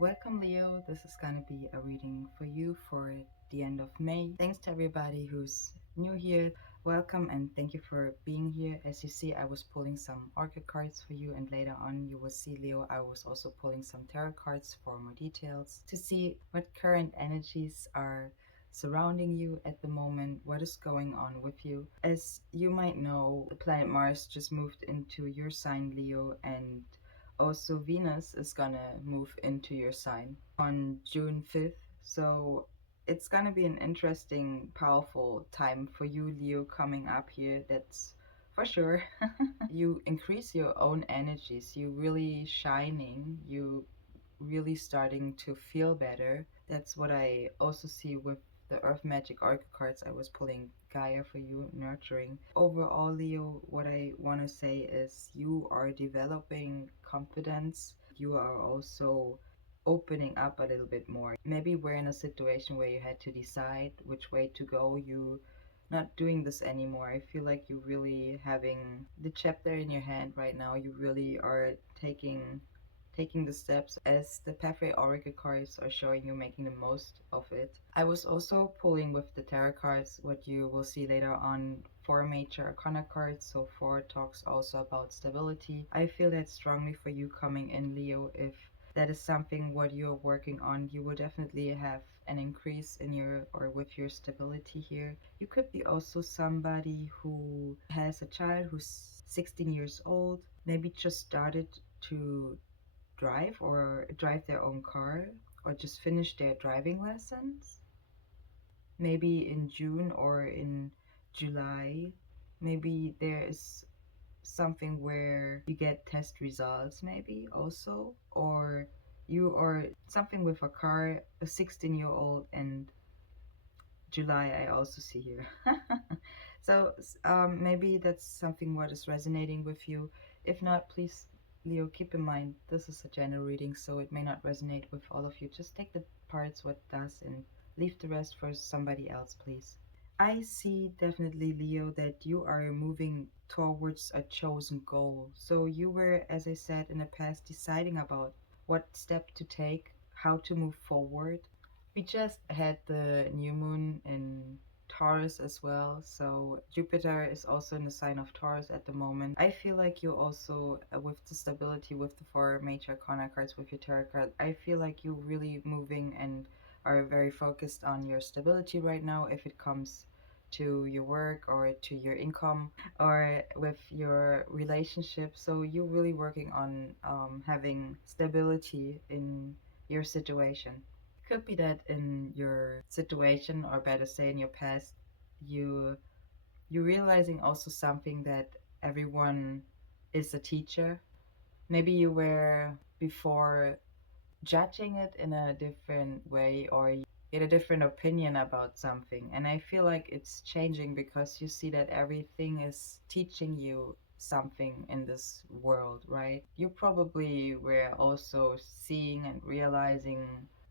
Welcome, Leo. This is going to be a reading for you for the end of May. Thanks to everybody who's new here. Welcome and thank you for being here. As you see, I was pulling some oracle cards for you, and later on, you will see, Leo, I was also pulling some tarot cards for more details to see what current energies are surrounding you at the moment, what is going on with you. As you might know, the planet Mars just moved into your sign, Leo, and also Venus is gonna move into your sign on June 5th. So it's gonna be an interesting, powerful time for you, Leo, coming up here. That's for sure. You increase your own energies. You really shining. You really starting to feel better. That's what I also see with the Earth Magic Oracle cards I was pulling, Gaia for you, nurturing. Overall, Leo, what I want to say is you are developing confidence. You are also opening up a little bit more. Maybe we're in a situation where you had to decide which way to go. You not doing this anymore. I feel like you really having the chapter in your hand right now. You really are taking the steps as the pathway oracle cards are showing you, making the most of it. I was also pulling with the tarot cards, what you will see later on, four major arcana cards. So four talks also about stability. I feel that strongly for you coming in, Leo. If that is something what you're working on, you will definitely have an increase in your or with your stability here. You could be also somebody who has a child who's 16 years old, maybe just started to drive or drive their own car or just finish their driving lessons. Maybe in June or in July, maybe there is something where you get test results, maybe also, or you or something with a car, a 16-year-old, and July I also see here. So maybe that's something what is resonating with you. If not, please, Leo, keep in mind this is a general reading, so it may not resonate with all of you. Just take the parts what does and leave the rest for somebody else, please. I see definitely, Leo, that you are moving towards a chosen goal. So you were, as I said in the past, deciding about what step to take, how to move forward. We just had the new moon in Taurus as well, so Jupiter is also in the sign of Taurus at the moment. I feel like you also, with the stability with the four major arcana cards with your tarot card, I feel like you're really moving and are very focused on your stability right now if it comes to your work or to your income or with your relationship. So you're really working on having stability in your situation. Could be that in your situation, or better say in your past, you you realizing also something that everyone is a teacher. Maybe you were before judging it in a different way, or you get a different opinion about something. And I feel like it's changing because you see that everything is teaching you something in this world, right? You probably were also seeing and realizing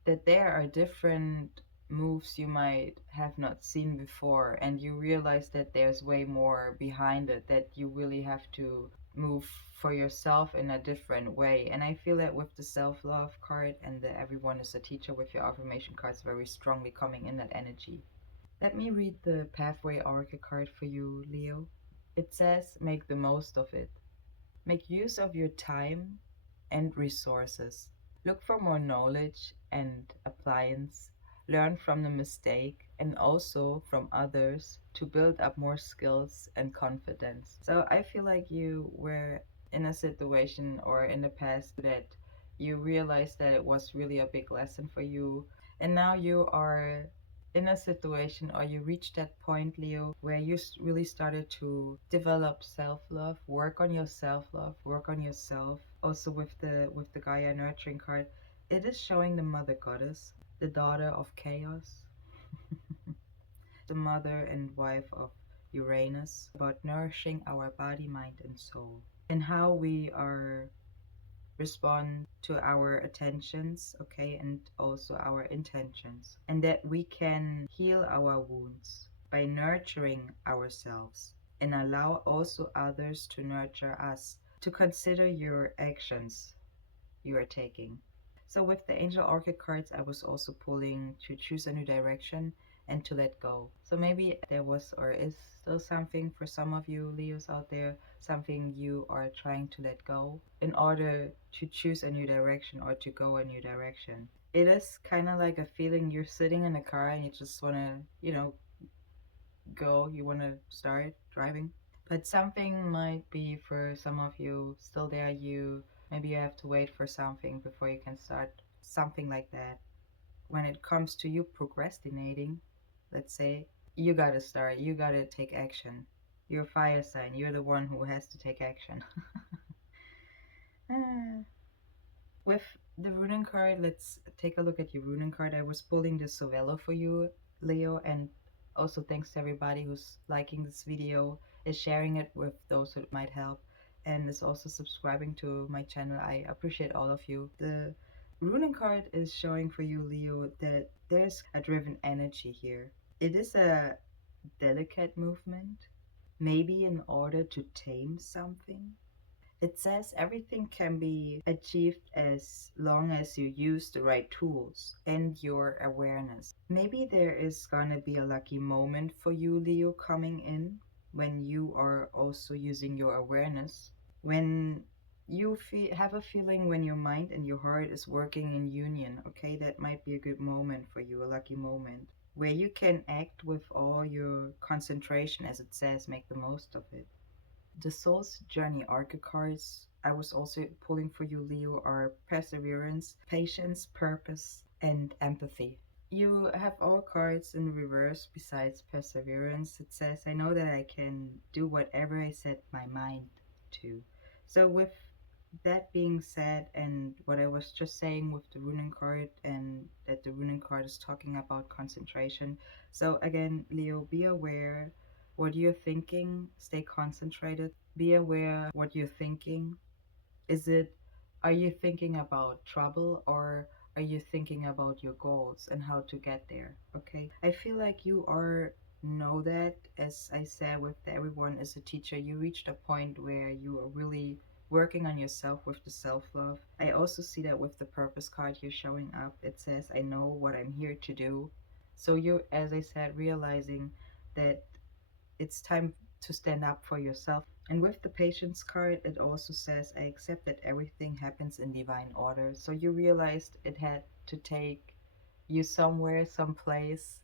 that there are different moves you might have not seen before, and you realize that there's way more behind it, that you really have to move for yourself in a different way. And I feel that with the self-love card and the everyone is a teacher with your affirmation cards very strongly coming in that energy. Let me read the pathway oracle card for you, Leo. It says, make the most of it. Make use of your time and resources. Look for more knowledge and appliance. Learn from the mistake and also from others to build up more skills and confidence. So I feel like you were in a situation or in the past that you realized that it was really a big lesson for you. And now you are in a situation, or you reached that point, Leo, where you really started to develop self-love, work on your self-love, work on yourself. Also with the Gaia nurturing card, it is showing the mother goddess, the daughter of chaos, the mother and wife of Uranus, about nourishing our body, mind, and soul, and how we are respond to our attentions, okay, and also our intentions, and that we can heal our wounds by nurturing ourselves and allow also others to nurture us, to consider your actions you are taking. So with the angel orchid cards, I was also pulling to choose a new direction and to let go. So maybe there was or is still something for some of you Leos out there, something you are trying to let go in order to choose a new direction or to go a new direction. It is kind of like a feeling you're sitting in a car and you just want to, go, you want to start driving. But something might be for some of you still there. Maybe you have to wait for something before you can start something like that. When it comes to you procrastinating, let's say, you gotta start, you gotta take action. You're a fire sign, you're the one who has to take action. Ah. With the runen card, let's take a look at your runen card. I was pulling the Sovelo for you, Leo, and also thanks to everybody who's liking this video, is sharing it with those who it might help, and is also subscribing to my channel. I appreciate all of you. The runen card is showing for you, Leo, that there's a driven energy here. It is a delicate movement, maybe in order to tame something. It says everything can be achieved as long as you use the right tools and your awareness. Maybe there is gonna be a lucky moment for you, Leo, coming in when you are also using your awareness. When you have a feeling when your mind and your heart is working in union, okay, that might be a good moment for you, a lucky moment, where you can act with all your concentration, as it says, make the most of it. The Soul's Journey Arca cards I was also pulling for you, Leo, are perseverance, patience, purpose, and empathy. You have all cards in reverse besides perseverance. It says, I know that I can do whatever I set my mind to. So, with that being said, and what I was just saying with the runen card, and that the runen card is talking about concentration. So, again, Leo, be aware what you're thinking, stay concentrated, be aware what you're thinking. Is it, are you thinking about trouble or are you thinking about your goals and how to get there? Okay. I feel like you are know that, as I said, with the everyone as a teacher, you reached a point where you are really working on yourself with the self-love. I also see that with the purpose card you're showing up. It says, I know what I'm here to do. So you, as I said, realizing that it's time to stand up for yourself. And with the patience card, it also says, I accept that everything happens in divine order. So you realized it had to take you somewhere, someplace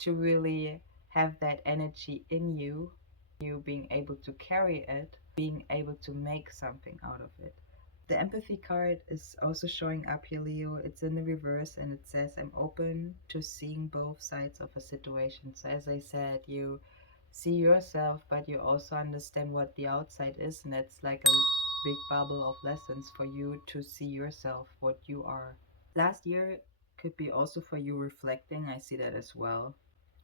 to really have that energy in you, being able to carry it, being able to make something out of it. The empathy card is also showing up here, Leo. It's in the reverse and it says, I'm open to seeing both sides of a situation. So, as I said, you see yourself, but you also understand what the outside is, and it's like a big bubble of lessons for you to see yourself, what you are. Last year could be also for you reflecting. I see that as well.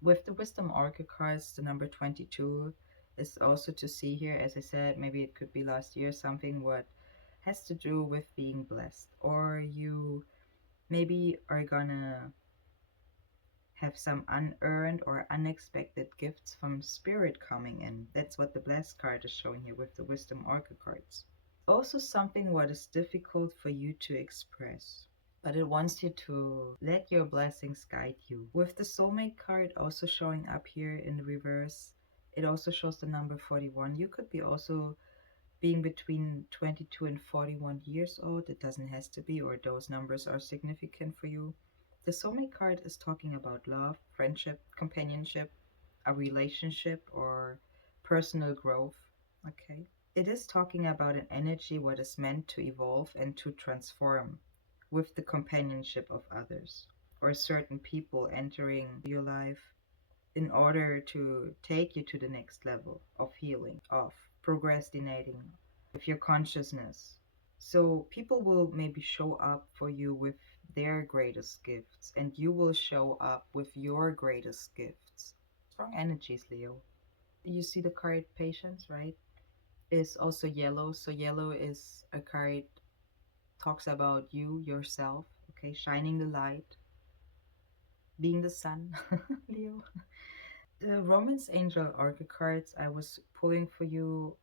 With the Wisdom Oracle cards, the number 22 is also to see here. As I said, maybe it could be last year, something what has to do with being blessed, or you maybe are gonna have some unearned or unexpected gifts from spirit coming in. That's what the blessed card is showing here with the wisdom oracle cards. Also something what is difficult for you to express, but it wants you to let your blessings guide you. With the soulmate card also showing up here in the reverse, it also shows the number 41. You could be also being between 22 and 41 years old. It doesn't have to be, or those numbers are significant for you. The soulmate card is talking about love, friendship, companionship, a relationship, or personal growth. Okay. It is talking about an energy what is meant to evolve and to transform with the companionship of others or certain people entering your life in order to take you to the next level of healing, of procrastinating, with your consciousness. So people will maybe show up for you with their greatest gifts, and you will show up with your greatest gifts. Strong energies, Leo. You see the card Patience, right? Is also yellow. So yellow is a card talks about you, yourself, okay, shining the light, being the sun, Leo. The Romance Angel Oracle cards I was pulling for you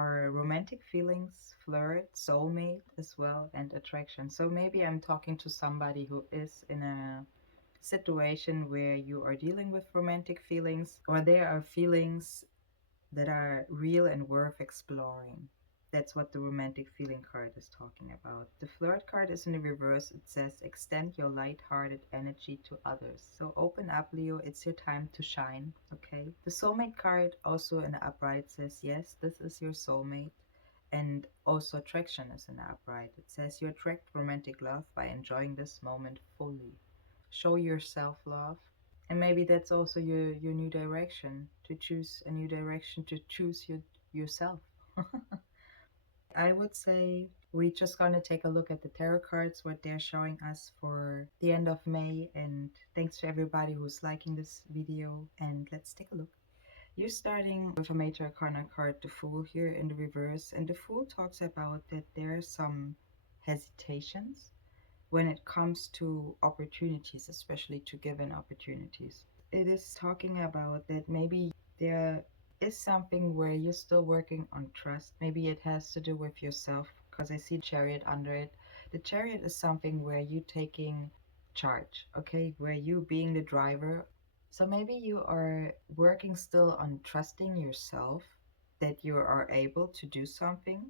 are romantic feelings, flirt, soulmate as well, and attraction. So maybe I'm talking to somebody who is in a situation where you are dealing with romantic feelings, or there are feelings that are real and worth exploring. That's what the romantic feeling card is talking about. The flirt card is in the reverse. It says, extend your light-hearted energy to others. So open up, Leo. It's your time to shine, okay? The soulmate card also in the upright says, yes, this is your soulmate. And also attraction is in the upright. It says, you attract romantic love by enjoying this moment fully. Show yourself love, and maybe that's also your new direction, to choose a new direction, to choose yourself. I would say we're just gonna take a look at the tarot cards, what they're showing us for the end of May. And thanks to everybody who's liking this video. And let's take a look. You're starting with a major arcana card, the Fool, here in the reverse. And the Fool talks about that there are some hesitations when it comes to opportunities, especially to given opportunities. It is talking about that maybe there is something where you're still working on trust. Maybe it has to do with yourself, because I see Chariot under it. The Chariot is something where you taking charge, okay? Where you being the driver. So maybe you are working still on trusting yourself that you are able to do something.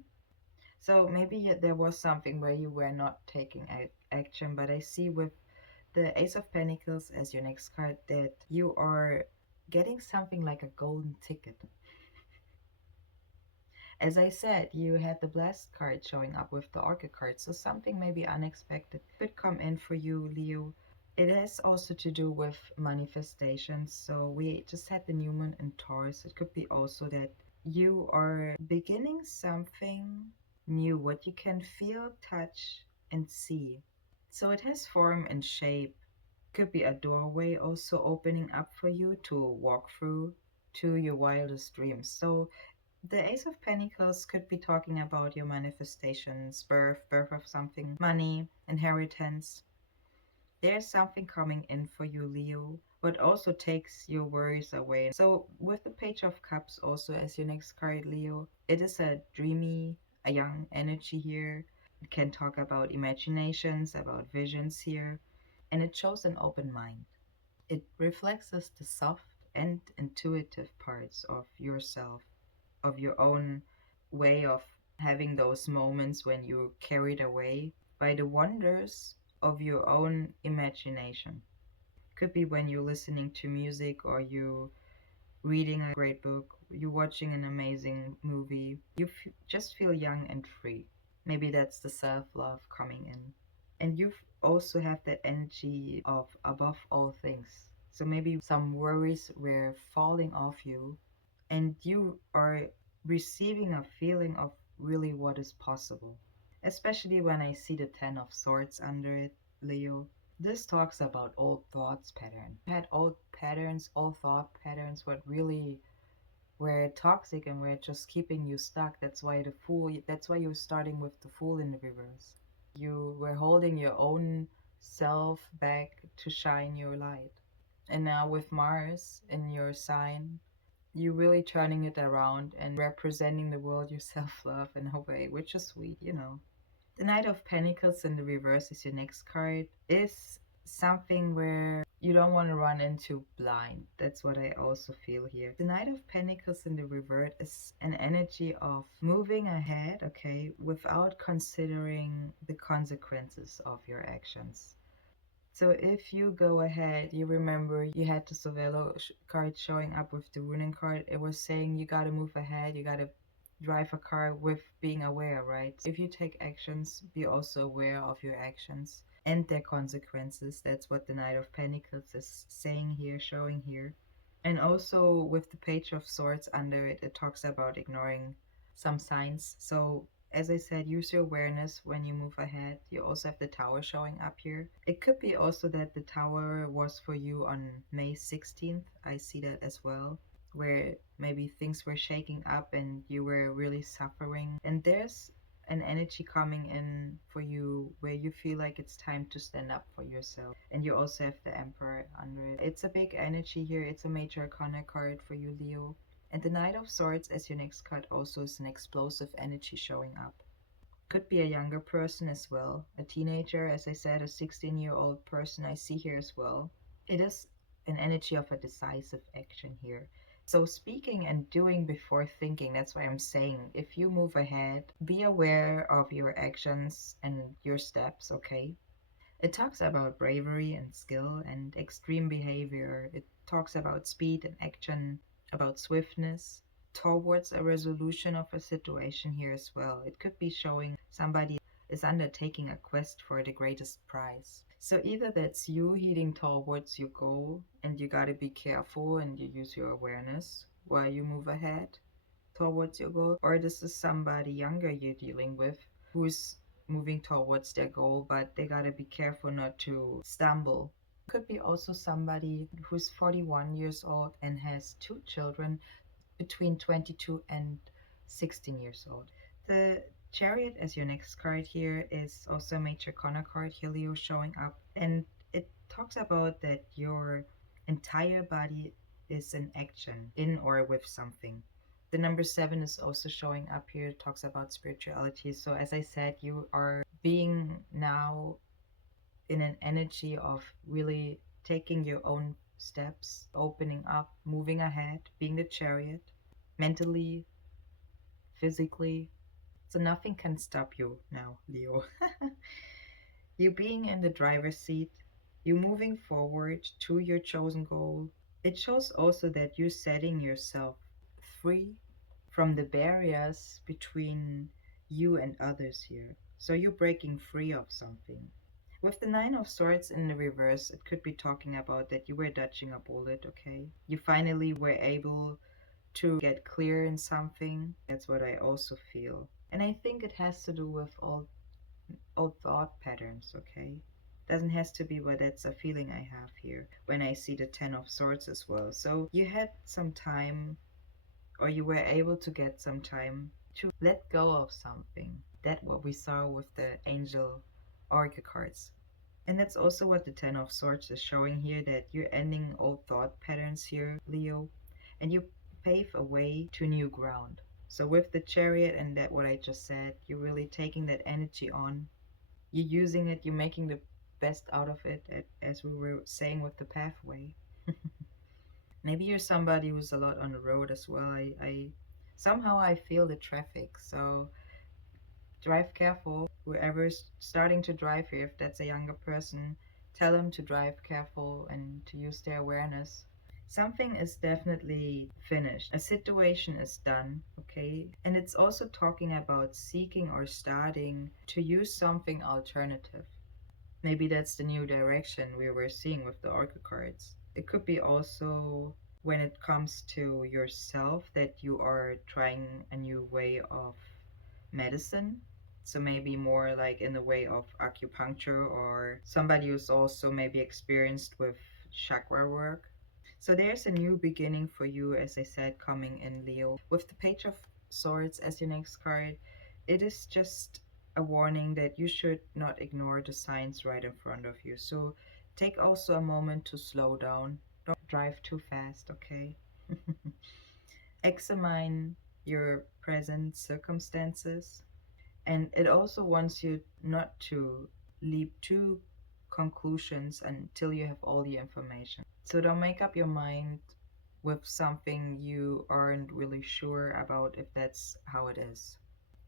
So maybe there was something where you were not taking action, but I see with the Ace of Pentacles as your next card that you are getting something like a golden ticket. As I said, you had the Blessed card showing up with the Orchid card, so something maybe unexpected could come in for you, Leo. It has also to do with manifestations. So we just had the new moon in Taurus. It could be also that you are beginning something new, what you can feel, touch, and see. So it has form and shape. Could be a doorway also opening up for you to walk through to your wildest dreams. So the Ace of Pentacles could be talking about your manifestations, birth of something, money, inheritance. There's something coming in for you, Leo, but also takes your worries away. So with the Page of Cups also as your next card, Leo, it is a dreamy, a young energy here. It can talk about imaginations, about visions here, and it shows an open mind. It reflects us the soft and intuitive parts of yourself, of your own way of having those moments when you're carried away by the wonders of your own imagination. Could be when you're listening to music, or you reading a great book, you're watching an amazing movie. You just feel young and free. Maybe that's the self love coming in. And you also have the energy of above all things. So maybe some worries were falling off you, and you are receiving a feeling of really what is possible. Especially when I see the Ten of Swords under it, Leo. This talks about old thoughts pattern. You had old patterns, old thought patterns, what really were toxic and were just keeping you stuck. That's why the Fool, that's why you're starting with the Fool in the reverse. You were holding your own self back to shine your light. And now with Mars in your sign, you're really turning it around and representing the world you self-love in a way, which is sweet. The Knight of Pentacles in the reverse is your next card. Is something where you don't want to run into blind. That's what I also feel here. The Knight of Pentacles in the reverse is an energy of moving ahead, okay, without considering the consequences of your actions. So if you go ahead, you remember you had the Savello card showing up with the Runen card. It was saying you gotta move ahead, you gotta drive a car with being aware, right? If you take actions, be also aware of your actions and their consequences. That's what the Knight of Pentacles is saying here, showing here. And also with the Page of Swords under it, it talks about ignoring some signs. So as I said, use your awareness when you move ahead. You also have the Tower showing up here. It could be also that the Tower was for you on May 16th. I see that as well, where maybe things were shaking up and you were really suffering. And there's an energy coming in for you where you feel like it's time to stand up for yourself. And you also have the Emperor under it. It's a big energy here. It's a major arcana card for you, Leo. And the Knight of Swords as your next card also is an explosive energy showing up. Could be a younger person as well, a teenager, as I said, a 16-year-old person I see here as well. It is an energy of a decisive action here. So speaking and doing before thinking, that's why I'm saying if you move ahead, be aware of your actions and your steps, okay? It talks about bravery and skill and extreme behavior. It talks about speed and action, about swiftness towards a resolution of a situation here as well. It could be showing somebody is undertaking a quest for the greatest prize. So either that's you heading towards your goal and you gotta be careful and you use your awareness while you move ahead towards your goal, or this is somebody younger you're dealing with who's moving towards their goal, but they gotta be careful not to stumble. Could be also somebody who's 41 years old and has two children between 22 and 16 years old. The Chariot as your next card here is also a major corner card, Helio showing up, and it talks about that your entire body is in action, in or with something. The number 7 is also showing up here, it talks about spirituality. So, as I said, you are being now in an energy of really taking your own steps, opening up, moving ahead, being the chariot, mentally, physically. So nothing can stop you now, Leo. You being in the driver's seat, you moving forward to your chosen goal. It shows also that you're setting yourself free from the barriers between you and others here. So you're breaking free of something. With the Nine of Swords in the reverse, it could be talking about that you were dodging a bullet, okay? You finally were able to get clear in something. That's what I also feel. And I think it has to do with old thought patterns, okay? Doesn't has to be, but that's a feeling I have here when I see the Ten of Swords as well. So you had some time, or you were able to get some time to let go of something. That's what we saw with the Angel Oracle cards. And that's also what the Ten of Swords is showing here, that you're ending old thought patterns here, Leo, and you pave a way to new ground. So with the Chariot and that what I just said, you're really taking that energy on. You're using it, you're making the best out of it, as we were saying with the pathway. Maybe you're somebody who's a lot on the road as well. I somehow I feel the traffic, so drive careful. Whoever's starting to drive here, if that's a younger person, tell them to drive careful and to use their awareness. Something is definitely finished. A situation is done, okay? And it's also talking about seeking or starting to use something alternative. Maybe that's the new direction we were seeing with the Oracle cards. It could be also when it comes to yourself that you are trying a new way of medicine. So maybe more like in the way of acupuncture, or somebody who's also maybe experienced with chakra work. So there's a new beginning for you, as I said, coming in, Leo. With the Page of Swords as your next card, it is just a warning that you should not ignore the signs right in front of you. So take also a moment to slow down. Don't drive too fast, okay? Examine your present circumstances, and it also wants you not to leap to conclusions until you have all the information. So don't make up your mind with something you aren't really sure about if that's how it is.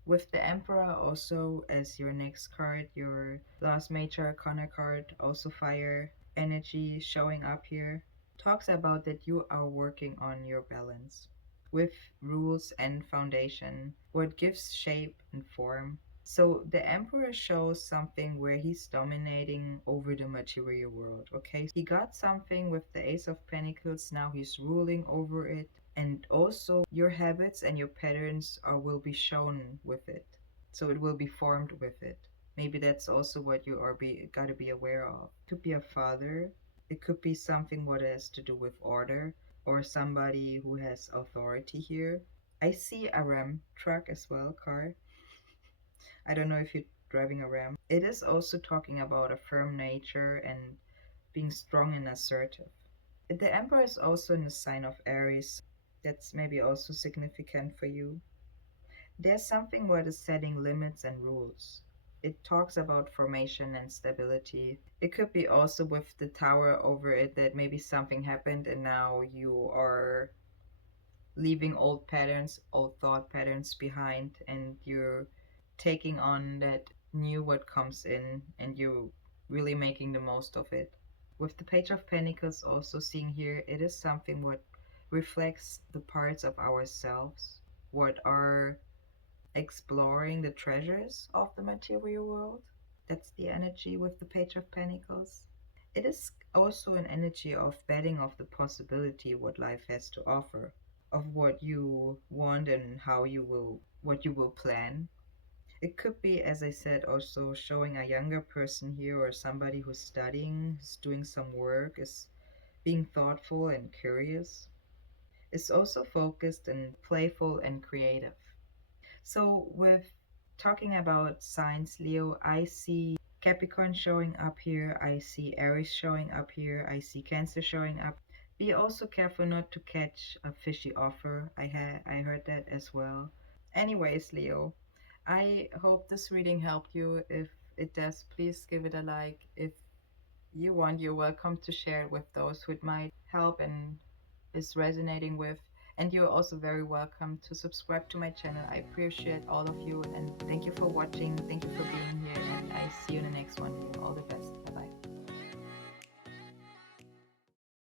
With the Emperor also as your next card, your last major arcana card, also fire energy showing up here, talks about that you are working on your balance with rules and foundation, what gives shape and form. So the Emperor shows something where he's dominating over the material world, okay? He got something with the Ace of Pentacles, now he's ruling over it. And also your habits and your patterns will be shown with it. So it will be formed with it. Maybe that's also what you are gotta be aware of. It could be a father. It could be something what has to do with order, or somebody who has authority here. I see a Ram truck as well, car. I don't know if you're driving a Ram. It is also talking about a firm nature and being strong and assertive. The Emperor is also in the sign of Aries. That's maybe also significant for you. There's something where the setting limits and rules. It talks about formation and stability. It could be also with the tower over it that maybe something happened and now you are leaving old patterns, old thought patterns behind, and you're taking on that new what comes in and you're really making the most of it. With the Page of Pentacles also seeing here, it is something what reflects the parts of ourselves, what are exploring the treasures of the material world. That's the energy with the Page of Pentacles. It is also an energy of betting of the possibility what life has to offer, of what you want and how you will what you will plan. It could be, as I said, also showing a younger person here or somebody who's studying, who's doing some work, is being thoughtful and curious. It's also focused and playful and creative. So, with talking about signs, Leo, I see Capricorn showing up here, I see Aries showing up here, I see Cancer showing up. Be also careful not to catch a fishy offer. I heard that as well. Anyways, Leo, I hope this reading helped you. If it does, please give it a like. If you want, you're welcome to share it with those who it might help and is resonating with. And you're also very welcome to subscribe to my channel. I appreciate all of you and thank you for watching. Thank you for being here. And I see you in the next one. All the best. Bye bye.